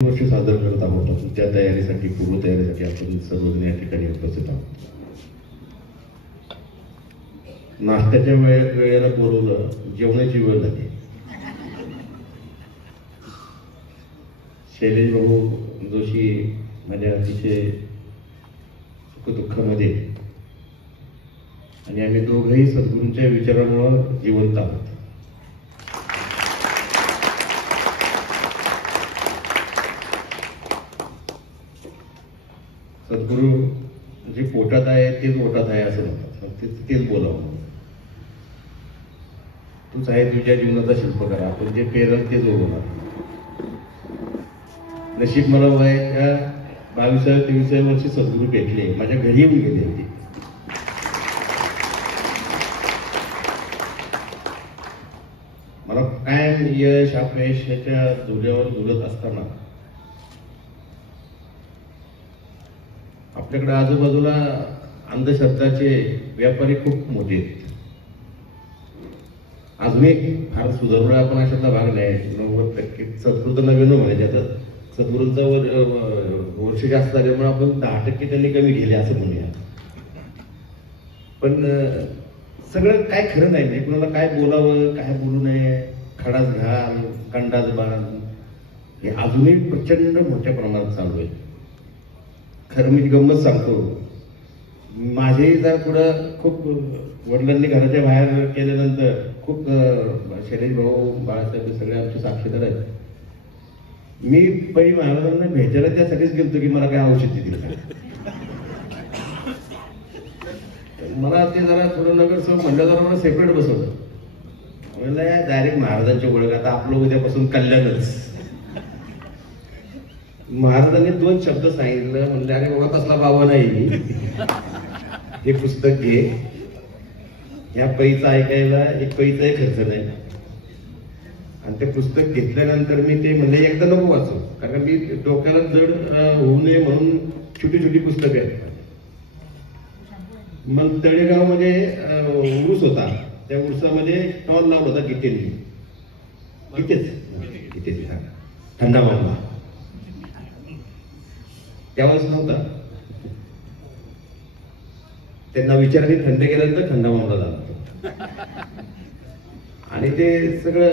वर्ष सादर करत आहोत. त्या तयारीसाठी पूर्वतयारीसाठी आपण सर्वजण या ठिकाणी उपस्थित आहोत. नाश्त्याच्या वेळेला बोलवलं, जेवणाची वेळ झाली. शैलेश भाऊ जोशी माझ्या अतिशय सुखदुःखामध्ये आणि आम्ही दोघंही सद्गुरूंच्या विचारामुळे जिवंत आहोत. सद्गुरू जे पोटात आहे तेच पोटात आहे असं म्हणतात. तेच बोलावं. तूच आहे तुझ्या जीवनाचा शिल्पकार. आपण जे पेरल तेच उगवणार. नशीब मला वयाच्या 22-23 वर्षी सद्गुरू भेटले. माझ्या घरी येऊन गेले होते. मला कायम यश अपयश याच्या धुल्यावर झुलत असताना आपल्याकडे आजूबाजूला अंधश्रद्धाचे व्यापारी खूप मोठे आहेत. अजूनही फार सुधारणा आपण अशातला भाग नाही. 90% सद्गुरू तर 99 म्हणायचे. आता सद्गुरूंचा वर्ष जास्त झाल्यामुळे आपण 10% त्यांनी कमी केले असं म्हणूया. पण सगळं काय खरं नाही. कुणाला काय बोलावं काय बोलू नये, खडाच घाल कंडाच बांध, हे अजूनही प्रचंड मोठ्या प्रमाणात चालू आहे. खरं मी गंमत सांगतो. माझेही जर पुढं खूप वडिलांनी घराच्या बाहेर केल्यानंतर खूप शैलेश भाऊ बाळासाहेब सगळे आमचे साक्षीदार आहेत. मी पै महाराजांना भेटायला त्यासाठीच गेलतो की मला काय औषध दिली का. मला ते जरा थोडं नगरसेवक म्हणलं जरा मला सेपरेट बसवलं. म्हणलं डायरेक्ट महाराजांच्या ओळख आता आपलं उद्यापासून कल्याणच. महाराजांनी 2 शब्द सांगितलं. म्हणले अरे बाबा तसला बाबा नाही. हे पुस्तक घे. ह्या पैसा ऐकायला एक पैसाही खर्च नाही. आणि ते पुस्तक घेतल्यानंतर मी ते म्हणले एकदा नको वाचू, कारण मी डोक्याला जड होऊ नये म्हणून छोटी छोटी पुस्तकं आहेत. मग तळेगाव मध्ये उरूस होता. त्या उरसामध्ये स्टॉल लावला होता गीतेंनी. गीतेच थंडा मामला त्यावेळेस नव्हता. त्यांना विचारले थंड गेल्यानंतर थंडा मामला झाला. आणि ते सगळं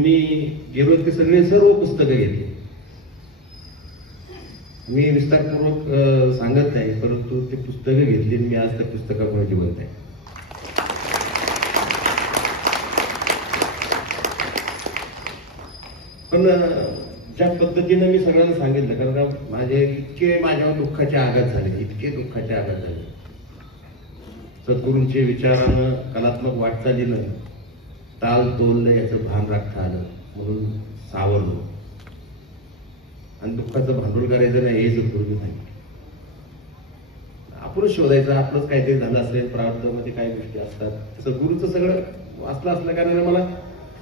मी गेलो ते सगळे सर्व पुस्तकं घेतली. मी विस्तारपूर्वक सांगत नाही, परंतु ते पुस्तकं घेतली. मी आज त्या पुस्तकामुळे जिवंत आहे. पण ज्या पद्धतीने मी सगळ्यांना सांगितलं, कारण माझे इतके माझ्यावर दुःखाचे आघात झाले, इतके दुःखाचे आघात झाले. सद्गुरूंचे विचारानं कलात्मक वाटचालीनं ताल तोललं याचं भान राखता आलं म्हणून सावरलो. आणि दुःखाचं भांडवल करायचं नाही हे सद्गुरूंनी सांगितलं. आपणच शोधायचं. आपलंच काहीतरी झालं असेल प्रारब्धामध्ये काही गोष्टी असतात. सद्गुरूचं सगळं वाचलं असल्या कारणाने मला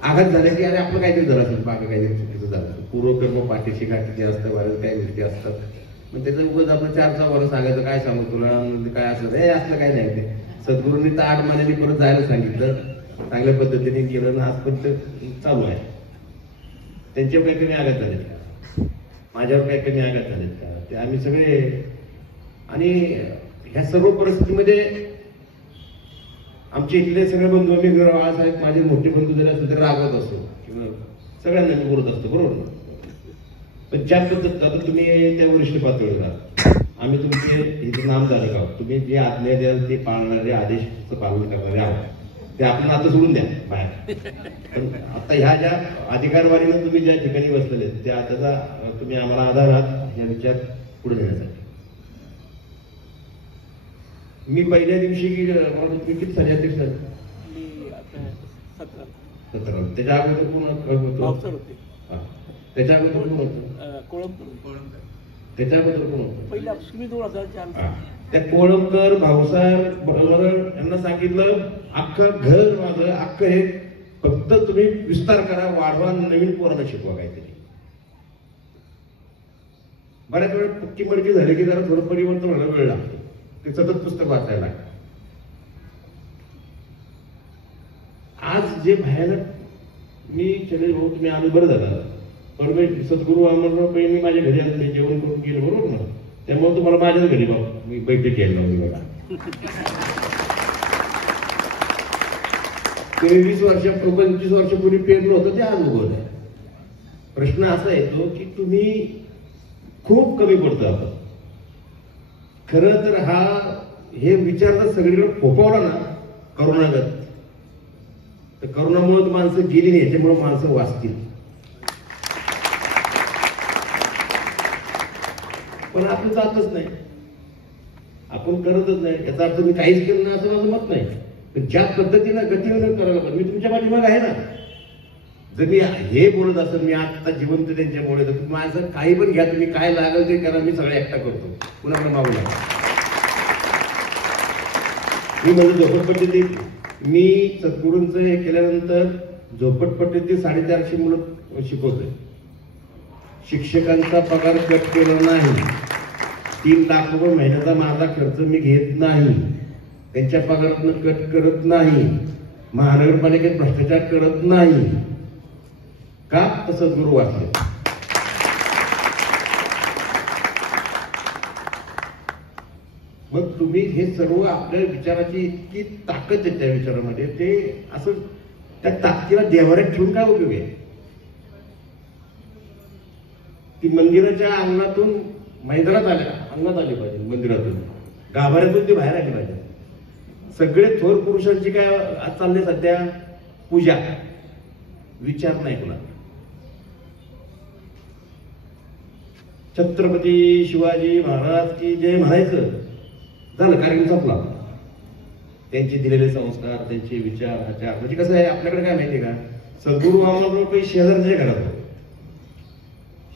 आघात झाले की अरे आपलं काहीतरी झालं असेल, बाकी काहीतरी चुकीचं झालं असेल. पूर्वकर्म पाठीशी घातली असतं, बऱ्याच काही गोष्टी असतात. मग त्याचं उगाच आपलं 4 वर सांगायचं काय सांगू तुला काय असलं हे असलं काही नाही. ते सद्गुरूंनी तर 8 महिन्यांनी परत जायला सांगितलं. चांगल्या पद्धतीने केलं ना आजपर्यंत चालू आहे. त्यांच्यावर काही कमी आघात झालेत का? माझ्यावर काही कमी आघात झालेत का? ते आम्ही सगळे. आणि ह्या सर्व परिस्थितीमध्ये आमचे इथले सगळे बंधू, मी बाळासाहेब माझे मोठे बंधू जरी असले तरी रागवत असतो किंवा सगळ्यांना मी बोलत असतो, बरोबर ना. पण ज्या पद्धत आता तुम्ही त्या वरिष्ठ पातळीवर आहात, आम्ही तुमचे इथे नाम झालं का, तुम्ही जे आज्ञा द्याल ते पाळणारे, आदेशचं पालन करणारे आहोत. ते आपण आता सोडून द्या बाहेर. पण आता ह्या ज्या अधिकारवारीनं तुम्ही ज्या ठिकाणी बसलेले त्या आताचा तुम्ही आम्हाला आधार आहात या विचार पुढे नेण्यासाठी. मी पहिल्या दिवशी तुम्ही किती साली अध्यक्ष झाले? 17. त्याच्या अगोदर कोण होतं? त्याच्या अगोदर कोण होतं? त्याच्या अगोदर कोण होतं? त्या कोळंबकर भाऊसाहेब यांना सांगितलं अख्खं घर माझं अख्खं हे फक्त तुम्ही विस्तार करा, वाढवा, नवीन पोरांना शिकवा काहीतरी. बऱ्याच वेळ पक्की मडकी झाली की जरा थोडं परिवर्तन व्हायला वेळ लागतो. ते सतत पुस्तक वाचायला लागतं. आज जे भयानक मी शैलेश भाऊ तुम्ही आम्ही बरं झालं पण मी सद्गुरू वामनराव पै मी माझ्या घरी आले जेवण करून गेले, बरोबर ना? त्यामुळे तुम्हाला माझ्याच घरी मी बैठक घ्यायला लावली बघा. ते 20 वर्ष 25 वर्षापूर्वी पेरलं होतं ते आज उगवलंय. प्रश्न असा येतो की तुम्ही खूप कमी पडतो आपण. खरं तर हे विचार जर सगळीकडे फोफावला ना करोनागत, तर करोनामुळे माणसं गेली नाही, याच्यामुळे माणसं वाचतील. पण आपण जातच नाही, आपण करतच नाही. याचा अर्थ मी काहीच केलं नाही असं माझं मत नाही. पण ज्या पद्धतीनं गतीनं करायला पाहिजे. मी तुमच्या पाठीमाग आहे ना. जर मी हे बोलत असेल, मी आता जिवंत त्यांच्यामुळे, तर माझं काही पण घ्या, तुम्ही काय लागेल ते करा, मी सगळं एकटा करतो, कुणाकडे मागू नका. मी म्हणजे झोपडपट्टी मी सद्गुरूंचं हे केल्यानंतर झोपडपट्टीतील 450 मुलं शिकवतोय. शिक्षकांचा पगार कट केला नाही. 3 लाख रुपये महिन्याचा माझा खर्च मी घेत नाही. त्यांच्या पगारातनं कट करत नाही. महानगरपालिकेत भ्रष्टाचार करत नाही. का? तर सद्गुरू वाचले. मग तुम्ही हे सर्व आपल्या विचाराची इतकी ताकद आहे त्या विचारामध्ये, ते असं त्या ताकदीला देवाऱ्यात ठेवून काय उपयोग आहे? ती मंदिराच्या अंगणातून मैदानात अंगणात आली पाहिजे, मंदिरातून गाभाऱ्यातून ती बाहेर आली पाहिजे. सगळे थोर पुरुषांची काय आज चालले सध्या? पूजा, विचार नाही कुणा. छत्रपती शिवाजी महाराज की जय म्हणायचं, झालं, कार्यक्रम संपला. त्यांचे दिलेले संस्कार, त्यांचे विचार, आचार, म्हणजे कसं आहे आपल्याकडे काय माहितीये का, सद्गुरू वामनराव पै शेजारच्या घरात होते,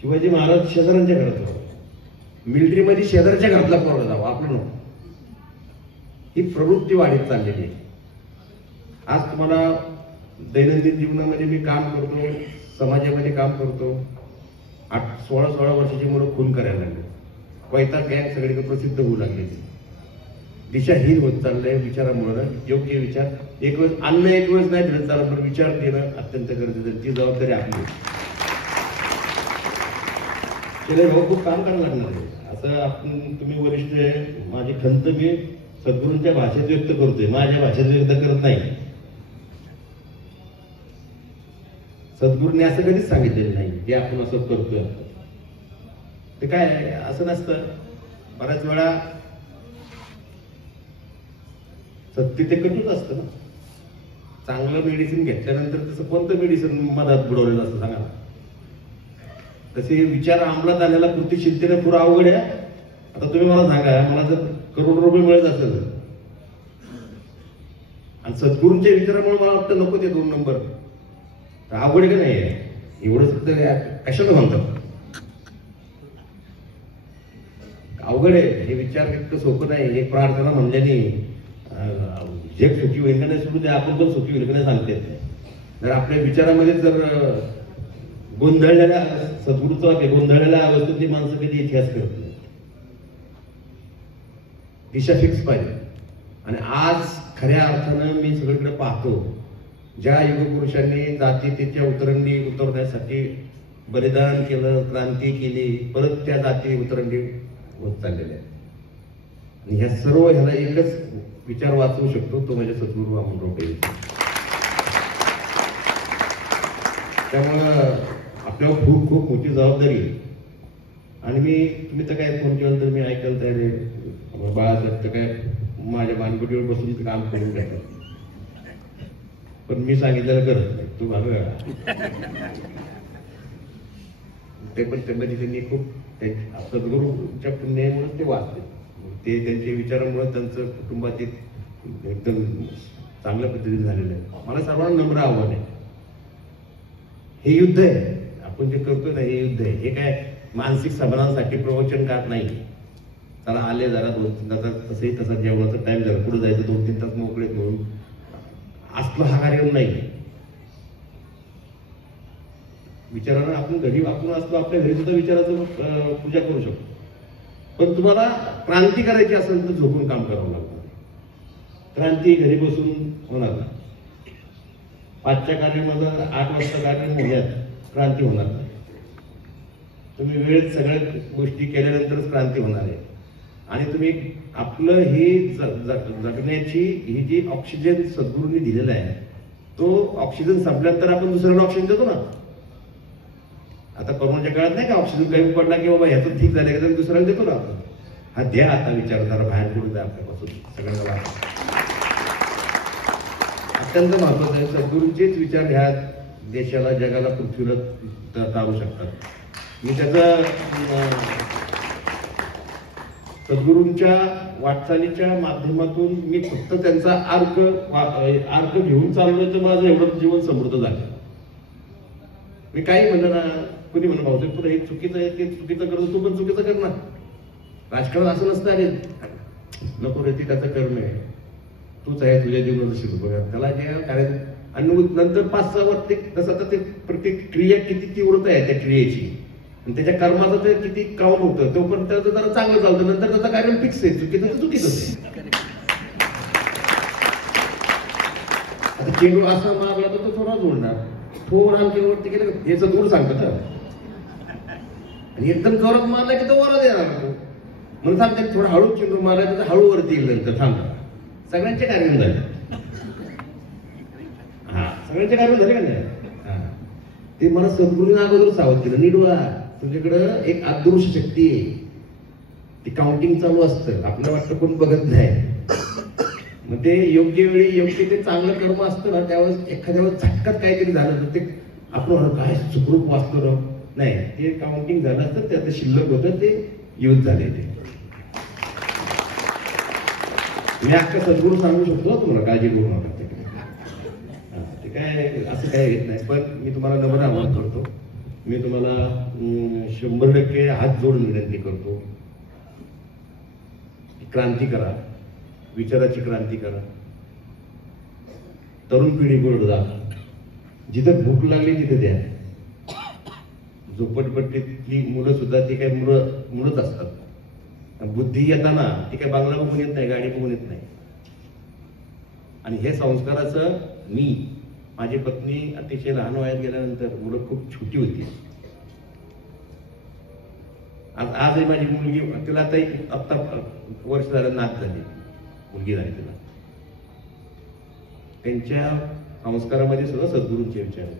शिवाजी महाराज शेजाऱ्यांच्या घरात होते, मिलिटरीमध्ये शेजारच्या घरातला पोरगा जावं आपलं नको. ही प्रवृत्ती वाढत चाललेली आहे. आज तुम्हाला दैनंदिन जीवनामध्ये मी काम करतो, समाजामध्ये काम करतो. 16 वर्षाची मुलं खून करायला लागले, वैताग गँग सगळीकडे प्रसिद्ध होऊ लागलेली, दिशाहीन होत चाललंय विचारामुळे. योग्य विचार एक वेळेस अन्न एक वेळेस नाही दिलं चालत, पण विचार देणं अत्यंत गरजेचं. ती जबाबदारी आपली. केले भाऊ खूप काम करायला लागणार आहे. असं आपण तुम्ही वरिष्ठ आहे, माझी खंत मी सद्गुरूंच्या भाषेत व्यक्त करतोय, माझ्या भाषेत व्यक्त करत नाही. सद्गुरूंनी असं कधीच सांगितलेलं नाही की आपण असं करतोय. ते काय असं नसतं. बऱ्याच वेळा सत्य ते कटूच असतं ना. चांगलं मेडिसिन घेतल्यानंतर तसं कोणतं मेडिसिन मधात बुडवलेलं असतं सांगा. तसे विचार अंमलात आलेला कृतीशीलतेने पुरा अवघड आहे. आता तुम्ही मला सांगा, मला जर करोड रुपये मिळत असेल आणि सद्गुरूंच्या विचारामुळे मला वाटतं नको ते 2 नंबर, तर अवघड का नाही आहे? एवढंच तर कशाला म्हणतात अवघड आहे. हे विचार इतकं सोपं नाही. एक प्रार्थना म्हणल्याने जग सुखी होईल का नाही सुरू द्या, आपण पण सुखी होईल का नाही सांगते. जर आपल्या विचारामध्ये जर गोंधळलेल्या, सद्गुरूचा वाक्य, गोंधळलेल्या अवस्थेतली माणसं कधी इतिहास करत नाही. दिशा फिक्स पाहिजे. आणि आज खऱ्या अर्थानं मी सगळीकडे पाहतो, ज्या युगपुरुषांनी जातीच्या उतरंडी उतरण्यासाठी बलिदान केलं, क्रांती केली, परत त्या जाती उतरंडी होत चाललेल्या आहेत. आणि ह्या सर्व ह्याला एकच विचार वाचवू शकतो, तो म्हणजे सद्गुरू वामनराव पै. त्यामुळं आपल्यावर खूप खूप मोठी जबाबदारी आहे. आणि तुम्ही तर काय फोन केला तर मी ऐकायला तयार आहे. बाळासाहेब तर काय माझ्या मानगुटीवर बसून काम करून घेतात, पण मी सांगितलेलं करत नाही. तू भाग ते पण त्यांनी खूप सद्गुरूच्या पुण्यामुळे ते वाचले. ते त्यांच्या विचारामुळे त्यांचं कुटुंबातील एकदम चांगल्या पद्धतीने झालेलं आहे. मला सर्वांना नम्र आव्हान आहे, हे युद्ध आहे आपण जे करतोय ना, हे युद्ध आहे. हे काय मानसिक समाधानासाठी प्रवचन काढ नाही. त्याला आले जरा 2-3 तास, तसंही तसा जेवणाचा टाइम झाला, पुढे जायचं 2-3 तास मोकळे म्हणून असलं हा कार्यक्रम नाही. विचारानं आपण घरी वापरून असलो, आपल्या घरी सुद्धा विचाराचं पूजा करू शकतो. पण तुम्हाला क्रांती करायची असेल तर झोपून काम करावं लागतं. क्रांती घरी बसून होणार नाही. 5च्या कार्यक्रमाला 8 वाजता कार्यक्रम होण्यात क्रांती होणार नाही. तुम्ही वेळेत सगळ्या गोष्टी केल्यानंतरच क्रांती होणार आहे. आणि तुम्ही आपलं हे जगण्याची ही जी ऑक्सिजन सद्गुरूंनी दिलेला आहे, तो ऑक्सिजन संपल्यानंतर आपण दुसऱ्याला ऑक्सिजन देतो ना. आता कोरोनाच्या काळात नाही का ऑक्सिजन कमी पडला की बाबा ह्याचं ठीक झालं का दुसऱ्याला देतो ना आपण. हा द्या आता विचारधारा बाहेर पडून द्या आपल्यापासून सगळ्यांना बाहेर. अत्यंत महत्वाचं आहे. सद्गुरूंचेच विचार ह्या देशाला जगाला पृथ्वीला तारू शकतात. मी त्याचा सद्गुरूंच्या वाटचालीच्या माध्यमातून मी फक्त त्यांचा अर्थ घेऊन चाललोय तर माझं एवढं जीवन समृद्ध झालं. मी काही म्हणलं ना, कुणी म्हणून भाऊ तुला हे चुकीचं आहे ते चुकीचं करतो, तू पण चुकीचं कर ना. राजकारण असं नसतं अरे नको रे, ती त्याचं कर्म आहे, तूच आहे तुझ्या जीवनाचं शिकू बघा त्याला जे करायचं. आणि नंतर 5-6 वर्ष तसं तर ते प्रत्येक क्रिया किती तीव्रता आहे त्या क्रियेची आणि त्याच्या कर्माचं ते किती काउंट होतं, तोपर्यंत त्याचं जरा चांगलं चालतं, नंतर त्याचं कारण फिक्स आहे, चुकीचं चुकीचं आहे. आता चेंडू असा मारला तर तो थोडा जोडणार, थोडा आणखी केलं हे सद्गुरू सांगतात. आणि एकदम जोरात मारला की तो वरच येणार म्हणून सांगतात थोडा हळू चेंडू मारला तर हळू वरती येईल नंतर थांबा. सगळ्यांचे कार्यक्रम झाले. हा सगळ्यांचे कार्यक्रम झाले का नाही. ते मला सद्गुरूने अगोदर सावध केलं, निडवा तुझ्याकडं एक अदृश्य शक्ती आहे, ती काउंटिंग चालू असतं, आपल्याला वाटतं कोण बघत नाही. मग ते योग्य वेळी योग्य ते चांगलं कर्म असतं ना, त्यावेळेस एखाद्या वेळेस झटक्यात काहीतरी झालं तर ते आपण काय सुखरूप वाचतो नाही, ते काउंटिंग झालं असतं त्याचं शिल्लक होतं ते यूज झाले. ते मी अख्खा सद्गुरू सांगू शकतो तुम्हाला, काळजी करू नका. ते काय असं काय येत नाही. पण मी तुम्हाला नम्र आवाहन करतो, मी तुम्हाला 100% हात जोडून विनंती करतो, क्रांती करा, विचाराची क्रांती करा. तरुण पिढी पुढे जा, जिथं भूक लागली तिथे द्या. झोपटपट्टीतली मुलं सुद्धा ती काही मुलंच असतात. बुद्धी येताना ती काही बांगला बघून येत नाही, गाडी बघून येत नाही. आणि हे संस्काराचं माझी पत्नी अतिशय लहान वयात गेल्यानंतर मुलं खूप छोटी होती. आजही माझी मुलगी, तिला आता वर्ष झालं, नात झाली, मुलगी झाली तिला. त्यांच्या संस्कारामध्ये सुद्धा सद्गुरूंचे विचार आहेत.